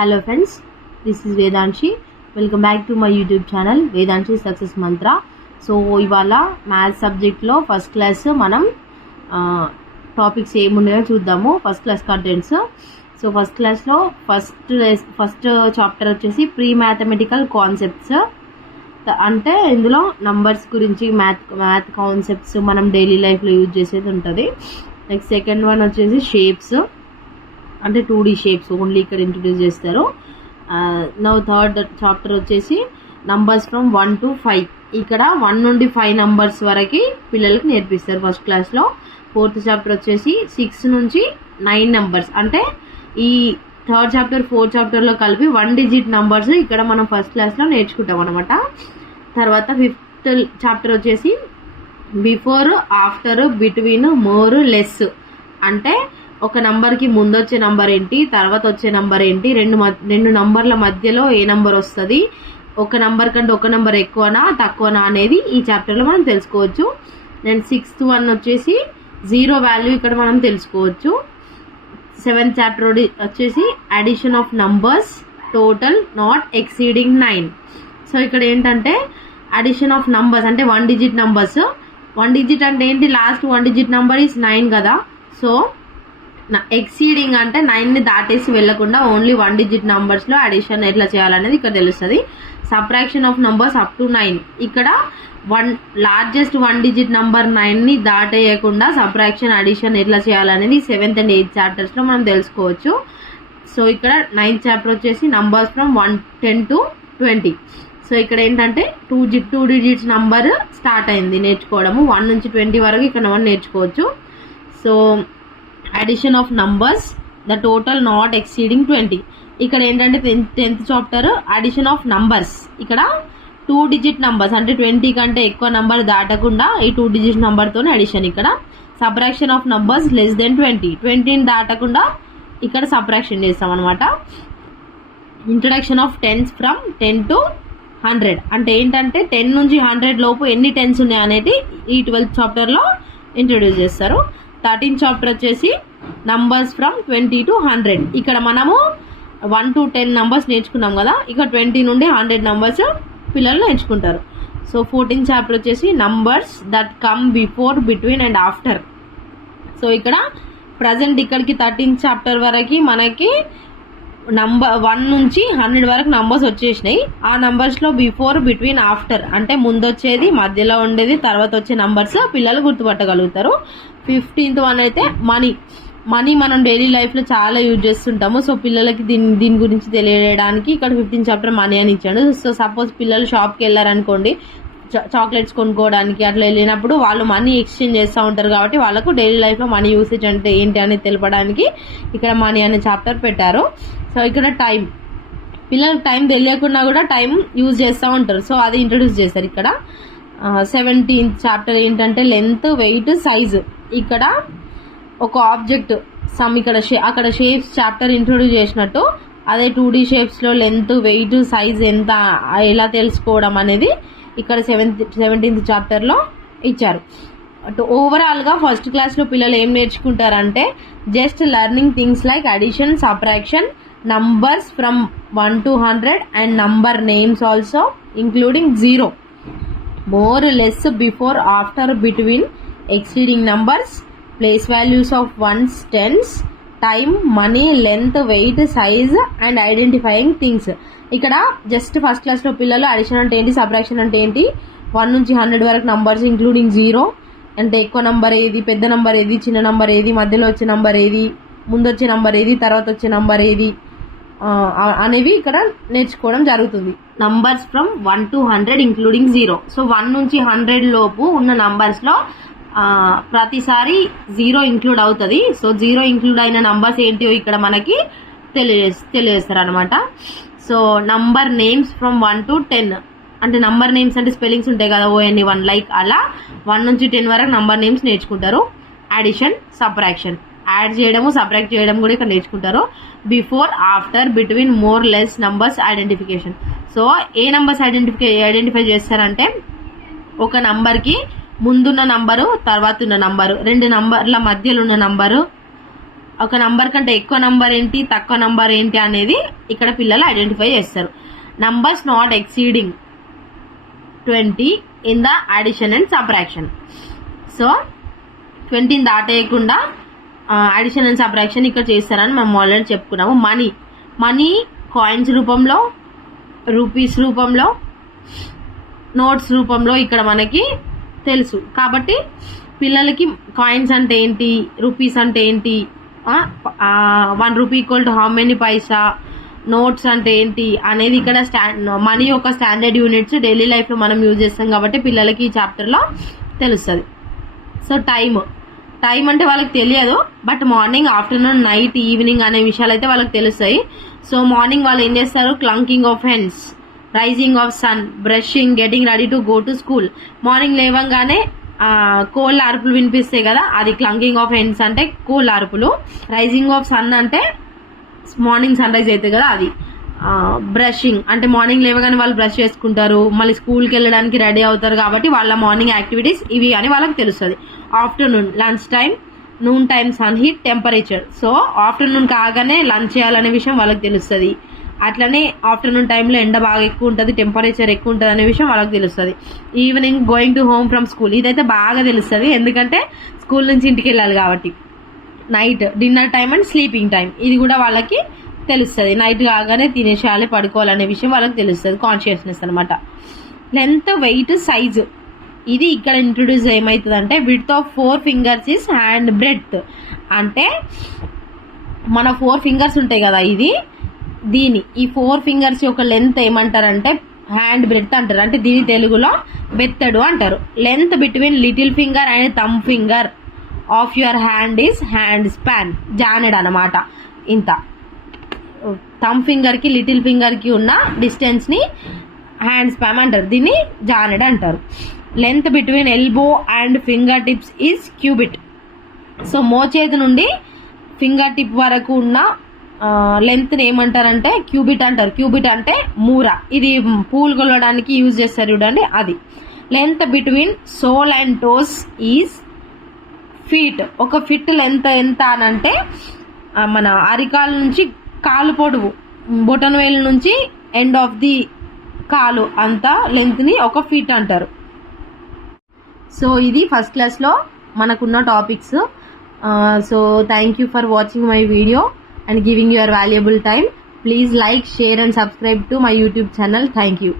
Hello friends, this is Vedanshi. Welcome back to my YouTube channel Vedanshi Success Mantra. So ఇవాళ maths సబ్జెక్ట్లో first class మనం topics ఏమున్నాయో చూద్దాము. First class contents. So first క్లాస్లో first chapter వచ్చేసి pre mathematical concepts, అంటే ఇందులో numbers గురించి మ్యాథ్ కాన్సెప్ట్స్ మనం డైలీ లైఫ్లో యూజ్ చేసేది ఉంటుంది. నెక్స్ట్ సెకండ్ వన్ వచ్చేసి షేప్స్, అంటే 2D షేప్స్ ఓన్లీ ఇక్కడ ఇంట్రడ్యూస్ చేస్తారు. నౌ థర్డ్ చాప్టర్ వచ్చేసి నంబర్స్ ఫ్రమ్ 1 to 5. ఇక్కడ 1 నుండి 5 నంబర్స్ వరకు పిల్లలకి నేర్పిస్తారు ఫస్ట్ క్లాస్లో. ఫోర్త్ చాప్టర్ వచ్చేసి 6 నుంచి 9 నంబర్స్, అంటే ఈ థర్డ్ చాప్టర్ ఫోర్త్ చాప్టర్లో కలిపి 1 డిజిట్ నంబర్స్ ఇక్కడ మనం ఫస్ట్ క్లాస్లో నేర్చుకుంటాం అనమాట. తర్వాత ఫిఫ్త్ చాప్టర్ వచ్చేసి before, after, between, more, less, అంటే ఒక నంబర్కి ముందు వచ్చే నంబర్ ఏంటి, తర్వాత వచ్చే నంబర్ ఏంటి, రెండు నంబర్ల మధ్యలో ఏ నంబర్ వస్తుంది, ఒక నంబర్ కంటే ఒక నంబర్ ఎక్కువనా తక్కువనా అనేది ఈ చాప్టర్లో మనం తెలుసుకోవచ్చు. అండ్ సిక్స్త్ వన్ వచ్చేసి జీరో వాల్యూ ఇక్కడ మనం తెలుసుకోవచ్చు. సెవెంత్ చాప్టర్ వచ్చేసి addition of numbers total not exceeding 9. So ఇక్కడ ఏంటంటే అడిషన్ ఆఫ్ నంబర్స్ అంటే 1 డిజిట్ నంబర్స్. 1 డిజిట్ అంటే ఏంటి, లాస్ట్ 1 డిజిట్ నంబర్ ఈజ్ 9 కదా. సో ఎక్సీడింగ్ అంటే 9ని దాటేసి వెళ్లకుండా ఓన్లీ 1 డిజిట్ నంబర్స్లో అడిషన్ ఎట్లా చేయాలనేది ఇక్కడ తెలుస్తుంది. Subtraction of numbers up to 9, ఇక్కడ లార్జెస్ట్ 1 డిజిట్ నంబర్ 9ని దాటేయకుండా సబ్ట్రాక్షన్ అడిషన్ ఎట్లా చేయాలనేది 7th and 8th చాప్టర్స్లో మనం తెలుసుకోవచ్చు. సో ఇక్కడ 9th చాప్టర్ వచ్చేసి నంబర్స్ ఫ్రమ్ 10 to 20. సో ఇక్కడ ఏంటంటే 2 డిజిట్స్ నంబర్ స్టార్ట్ అయింది నేర్చుకోవడము. 1 నుంచి 20 వరకు ఇక్కడ మనం నేర్చుకోవచ్చు. So addition of numbers the total not exceeding 20. ఇక్కడ ఏంటంటే 10th chapter addition of numbers, ఇక్కడ 2 డిజిట్ నంబర్స్ అంటే 20 కంటే ఎక్కువ నంబర్ దాటకుండా ఈ 2 డిజిట్ నంబర్తోనే అడిషన్. ఇక్కడ subtraction of numbers less than 20ని దాటకుండా ఇక్కడ సబ్ట్రాక్షన్ చేస్తాం అనమాట. Introduction of tens from 10 to 100, అంటే ఏంటంటే 10 నుంచి 100 లోపు ఎన్ని టెన్స్ ఉన్నాయి అనేది ఈ 12th చాప్టర్లో ఇంట్రడ్యూస్ చేస్తారు. 13th చాప్టర్ వచ్చేసి నంబర్స్ ఫ్రమ్ 20 to 100. ఇక్కడ మనము 1 to 10 నంబర్స్ నేర్చుకున్నాం కదా, ఇక్కడ 20 నుండి 100 నంబర్స్ పిల్లలు నేర్చుకుంటారు. సో 14th చాప్టర్ వచ్చేసి numbers that come before, between and after. So ఇక్కడ ప్రజెంట్ ఇక్కడికి 13th చాప్టర్ వరకు మనకి 1 నుంచి 100 వరకు నంబర్స్ వచ్చేసినాయి. ఆ నంబర్స్లో బిఫోర్, బిట్వీన్, ఆఫ్టర్ అంటే ముందు వచ్చేది, మధ్యలో ఉండేది, తర్వాత వచ్చే నంబర్స్ పిల్లలు గుర్తుపట్టగలుగుతారు. 15th వన్ అయితే మనీ మనం డైలీ లైఫ్లో చాలా యూజ్ చేస్తుంటాము. సో పిల్లలకి దీని గురించి తెలియడానికి ఇక్కడ 15th చాప్టర్ మనీ అని ఇచ్చాడు. సో సపోజ్ పిల్లలు షాప్కి వెళ్ళారనుకోండి, చాక్లెట్స్ కొనుక్కోవడానికి అట్లా వెళ్ళినప్పుడు వాళ్ళు మనీ ఎక్స్చేంజ్ చేస్తూ ఉంటారు కాబట్టి వాళ్ళకు డైలీ లైఫ్లో మనీ యూసేజ్ అంటే ఏంటి అనేది తెలపడానికి ఇక్కడ మనీ అనే చాప్టర్ పెట్టారు. సో ఇక్కడ టైం, పిల్లలకు టైం తెలియకుండా కూడా టైం యూజ్ చేస్తూ ఉంటారు, సో అది ఇంట్రడ్యూస్ చేస్తారు ఇక్కడ. 17th చాప్టర్ ఏంటంటే లెంత్, వెయిట్, సైజ్. ఇక్కడ ఒక ఆబ్జెక్ట్ ఇక్కడ అక్కడ షేప్స్ చాప్టర్ ఇంట్రొడ్యూస్ చేసినట్టు అదే 2D షేప్స్లో లెంత్, వెయిట్, సైజ్ ఎంత ఎలా తెలుసుకోవడం అనేది ఇక్కడ 17th చాప్టర్లో ఇచ్చారు. ఓవరాల్గా ఫస్ట్ క్లాస్లో పిల్లలు ఏం నేర్చుకుంటారంటే just learning things like addition, subtraction, numbers from 1 to 100 and number names also including zero, more, less, before, after, between, exceeding numbers, place values of ones, tens, time, money, length, weight, size and identifying things. ఇక్కడ just first క్లాస్లో పిల్లలు addition అంటే ఏంటి, subtraction అంటే ఏంటి, 1 నుంచి 100 వరకు numbers including zero అంటే ఎక్కువ నంబర్ ఏది, పెద్ద నంబర్ ఏది, చిన్న నంబర్ ఏది, మధ్యలో వచ్చే నంబర్ ఏది, ముందు వచ్చే నంబర్ ఏది, తర్వాత వచ్చే నంబర్ ఏది అనేవి ఇక్కడ నేర్చుకోవడం జరుగుతుంది. Numbers from 1 to 100 including zero. So 1 నుంచి 100 లోపు ఉన్న నంబర్స్లో ప్రతిసారి జీరో ఇంక్లూడ్ అవుతుంది. సో జీరో ఇంక్లూడ్ అయిన నంబర్స్ ఏంటియో ఇక్కడ మనకి తెలియజేస్తారు అనమాట. So number names from 1 to 10, అంటే నంబర్ నేమ్స్ అంటే స్పెల్లింగ్స్ ఉంటాయి కదా, ONE1 లైక్ అలా 1 నుంచి 10 వరకు నంబర్ నేమ్స్ నేర్చుకుంటారు. అడిషన్, సబ్ట్రాక్షన్, యాడ్ చేయడము, సబ్ట్రాక్ట్ చేయడం కూడా ఇక్కడ నేర్చుకుంటారు. Before, after, between, more, less numbers identification. So ఏ నంబర్స్ ఐడెంటిఫై చేస్తారంటే ఒక నంబర్కి ముందున్న నంబరు, తర్వాత ఉన్న నంబరు, 2 నంబర్ల మధ్యలో ఉన్న నంబరు, ఒక నంబర్ కంటే ఎక్కువ నంబర్ ఏంటి, తక్కువ నంబర్ ఏంటి అనేది ఇక్కడ పిల్లలు ఐడెంటిఫై చేస్తారు. Numbers not exceeding 20 in the addition and subtraction. So 20 దాటేయకుండా అడిషన్ అండ్ సబ్ట్రాక్షన్ ఇక్కడ చేస్తారని మనం ఆల్రెడీ చెప్పుకున్నాము. మనీ కాయిన్స్ రూపంలో, రూపీస్ రూపంలో, నోట్స్ రూపంలో ఇక్కడ మనకి తెలుసు. కాబట్టి పిల్లలకి కాయిన్స్ అంటే ఏంటి, రూపీస్ అంటే ఏంటి, 1 rupee equal to how many Paisa, notes అంటే ఏంటి అనేది ఇక్కడ మనీ యొక్క స్టాండర్డ్ యూనిట్స్ డైలీ లైఫ్లో మనం యూజ్ చేస్తాం కాబట్టి పిల్లలకి ఈ చాప్టర్లో తెలుస్తుంది. సో టైం అంటే వాళ్ళకి తెలియదు, but morning, afternoon, night, evening అనే విషయాలు అయితే వాళ్ళకి తెలుస్తాయి. సో మార్నింగ్ వాళ్ళు ఏం చేస్తారు, clucking of hens, rising of sun, brushing, getting ready to go to school. Morning లేవంగానే కోళ్ళ అరుపులు వినిపిస్తాయి కదా, అది క్లంకింగ్ ఆఫ్ హెన్స్ అంటే కోళ్ళ అరుపులు. రైజింగ్ ఆఫ్ సన్ అంటే మార్నింగ్ సన్ రైజ్ అవుతుంది కదా అది. బ్రషింగ్ అంటే మార్నింగ్ లేవగానే వాళ్ళు బ్రష్ చేసుకుంటారు, మళ్ళీ స్కూల్కి వెళ్ళడానికి రెడీ అవుతారు కాబట్టి వాళ్ళ మార్నింగ్ యాక్టివిటీస్ ఇవి అని వాళ్ళకి తెలుస్తుంది. Afternoon, lunch time, noon time, sun heat, temperature. So afternoon కాగానే లంచ్ చేయాలనే విషయం వాళ్ళకి తెలుస్తుంది. అట్లనే ఆఫ్టర్నూన్ టైంలో ఎండ బాగా ఎక్కువ ఉంటుంది, టెంపరేచర్ ఎక్కువ ఉంటుంది అనే విషయం వాళ్ళకి తెలుస్తుంది. Evening, going to home from school, ఇదైతే బాగా తెలుస్తుంది ఎందుకంటే స్కూల్ నుంచి ఇంటికి వెళ్ళాలి కాబట్టి. Night, dinner time and sleeping time, ఇది కూడా వాళ్ళకి తెలుస్తుంది. నైట్ కాగానే తినేసేయాలి, పడుకోవాలనే విషయం వాళ్ళకి తెలుస్తుంది, కాన్షియస్నెస్ అనమాట. లెంత్, వెయిట్, సైజు, ఇది ఇక్కడ ఇంట్రొడ్యూస్ ఏమవుతుంది అంటే width of 4 fingers is hand breadth. అంటే మన 4 fingers ఉంటాయి కదా, ఈ 4 fingers యొక్క లెంత్ ఏమంటారంటే హ్యాండ్ బ్రెడ్త్ అంటారు. అంటే దీని తెలుగులో బెత్తడు అంటారు. Length between little finger and thumb finger of your hand is hand span, జానెడ్ అనమాట. ఇంత థమ్ ఫింగర్ కి లిటిల్ ఫింగర్ కి ఉన్న డిస్టెన్స్ ని హ్యాండ్ స్పాన్ అంటారు, దీన్ని జానెడ్ అంటారు. Length between elbow and finger tips is cubit. So మోచేతి నుండి ఫింగర్ టిప్ వరకు ఉన్న లెంత్ ని ఏమంటారంటే క్యూబిట్ అంటారు. క్యూబిట్ అంటే మూర, ఇది పూలు కొలవడానికి యూజ్ చేస్తారు చూడండి అది. Length between sole and toes is feet. ఒక ఫిట్ లెంత్ ఎంత అని అంటే మన అరికాలు నుంచి కాలు పొడవు, బొటన్ వేలు నుంచి ఎండ్ ఆఫ్ ది కాలు అంత లెంత్ ని ఒక ఫీట్ అంటారు. సో ఇది ఫస్ట్ క్లాస్లో మనకున్న topics. So thank you for watching my video and giving your valuable time. Please like, share and subscribe to my YouTube channel. Thank you.